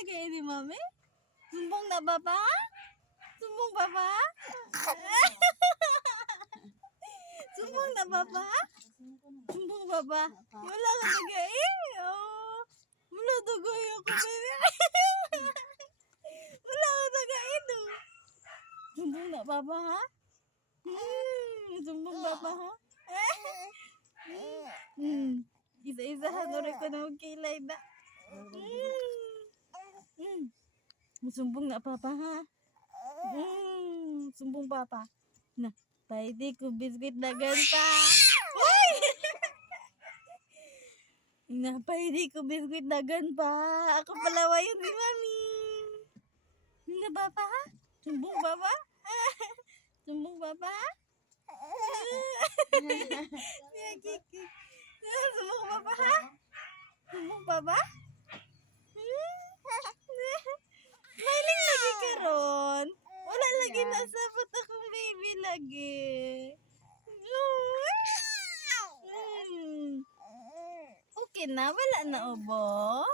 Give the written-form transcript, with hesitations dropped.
lagi ini mami? Sumbong na baba? Sumbong baba? Sumbong na baba? Sumbong baba? Wala ka lagi oh. Wala dugay ako baby. Wala ka lagi ito. Sumbong na baba ha? Sumbong baba ha? Isa-isa ha, nuri ko na magkilay na. Sumbong na papa ha. Sumbong papa. Na, pwede ko biskuit na ganta. Uy! Na, pwede ko biskuit na pa. Ako pala yun ni mami. Na papa ha? Sumbong papa? Sumbong papa? Kiki. Sumbong papa ha? Sumbong papa? Smiling lagi ka ron. Wala lagi nasabot akong baby lagi. Okay na, wala na ubo.